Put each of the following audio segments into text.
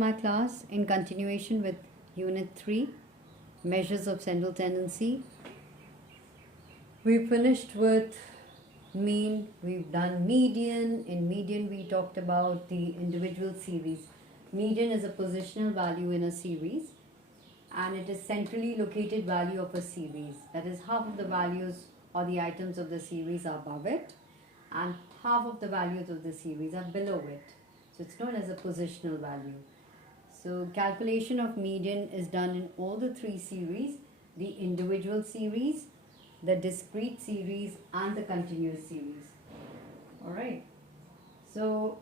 my class in continuation with Unit 3, Measures of Central Tendency. We finished with mean, we've done median. In median, we talked about the individual series. Median is a positional value in a series, and it is centrally located value of a series. That is, half of the values or the items of the series are above it, and half of the values of the series are below it. So it's known as a positional value. So calculation of median is done in all the three series: the individual series, the discrete series, and the continuous series. Alright. So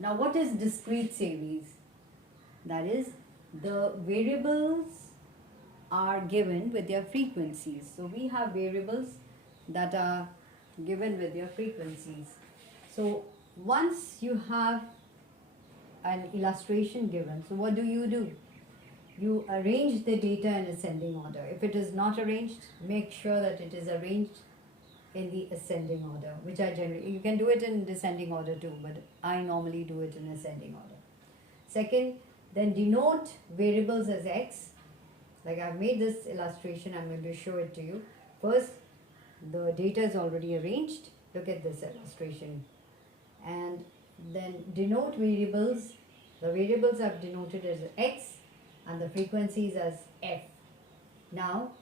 now what is discrete series? That is, the variables are given with their frequencies. So we have variables that are given with their frequencies. So once you have an illustration given, so what do? You arrange the data in ascending order. If it is not arranged, make sure that it is arranged in the ascending order, which I generally, you can do it in descending order too, but I normally do it in ascending order. Second, then denote variables as x. Like I've made this illustration, I'm going to show it to you. First, the data is already arranged. Look at this illustration. And then denote variables. The variables I've denoted as x and the frequencies as f. Now,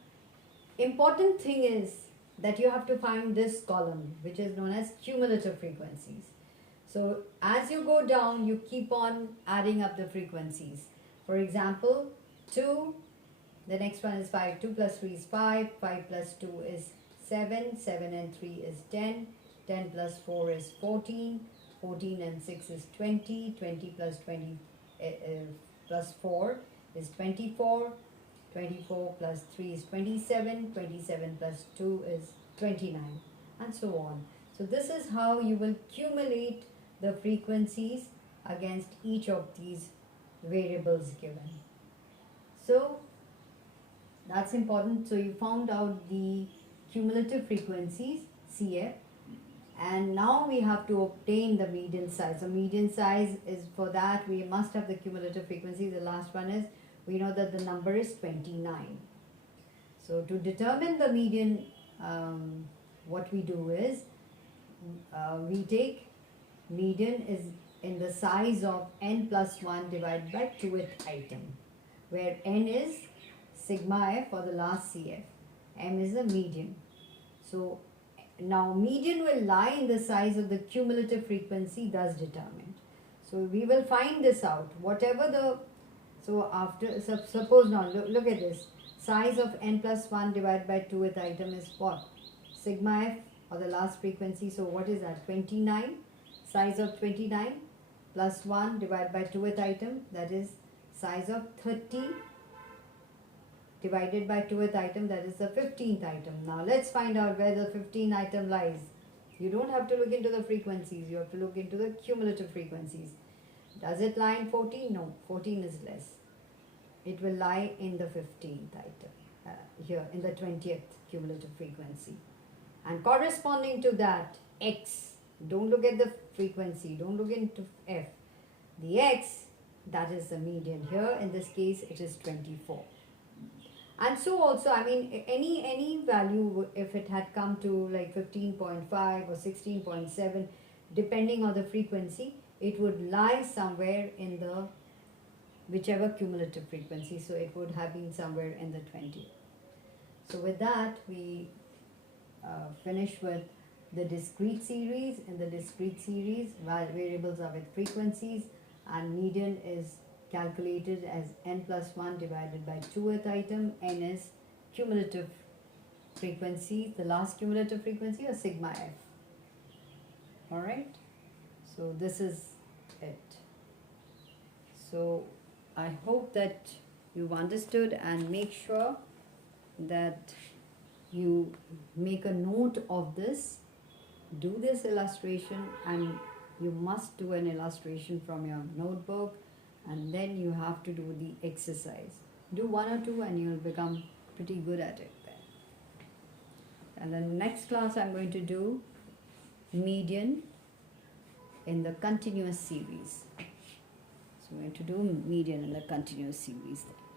important thing is that you have to find this column, which is known as cumulative frequencies. So as you go down, you keep on adding up the frequencies. For example, 2, the next one is 5, 2 plus 3 is 5, 5 plus 2 is 7, 7 and 3 is 10, 10 plus 4 is 14, 14 and 6 is 20, 20 plus 20 plus 4 is 24, 24 plus 3 is 27, 27 plus 2 is 29, and so on. So this is how you will accumulate the frequencies against each of these variables given. So that's important. So you found out the cumulative frequencies, CF, and now we have to obtain the median size. So median size is, for that we must have the cumulative frequencies. The last one is, we know that the number is 29. So to determine the median, what we do is, we take median is in the size of n plus 1 divided by 2th item, where n is sigma f for the last CF, m is the median. So now median will lie in the size of the cumulative frequency thus determined. So we will find this out. Whatever the, so after, suppose now, look at this. Size of n plus 1 divided by 2th item is what? Sigma f or the last frequency. So what is that? 29. Size of 29 plus 1 divided by 2th item, that is size of 30 divided by 2th item, that is the 15th item. Now let's find out where the 15th item lies. You don't have to look into the frequencies, you have to look into the cumulative frequencies. Does it lie in 14? No, 14 is less. It will lie in the 15th item, here in the 20th cumulative frequency. And corresponding to that, x, don't look at the frequency, don't look into f. The x, that is the median. Here in this case it is 24. And so also, I mean, any value, if it had come to like 15.5 or 16.7, depending on the frequency, it would lie somewhere in the whichever cumulative frequency. So it would have been somewhere in the 20th. So with that, we finish with the discrete series. In the discrete series, variables are with frequencies, and median is calculated as n plus 1 divided by 2th item. N is cumulative frequency, the last cumulative frequency, or sigma f. Alright, so this is it. So I hope that you've understood, and make sure that you make a note of this. Do this illustration, and you must do an illustration from your notebook, and then you have to do the exercise. Do 1 or 2 and you'll become pretty good at it then. And then next class I'm going to do median in the continuous series. So going to do median in the continuous series then.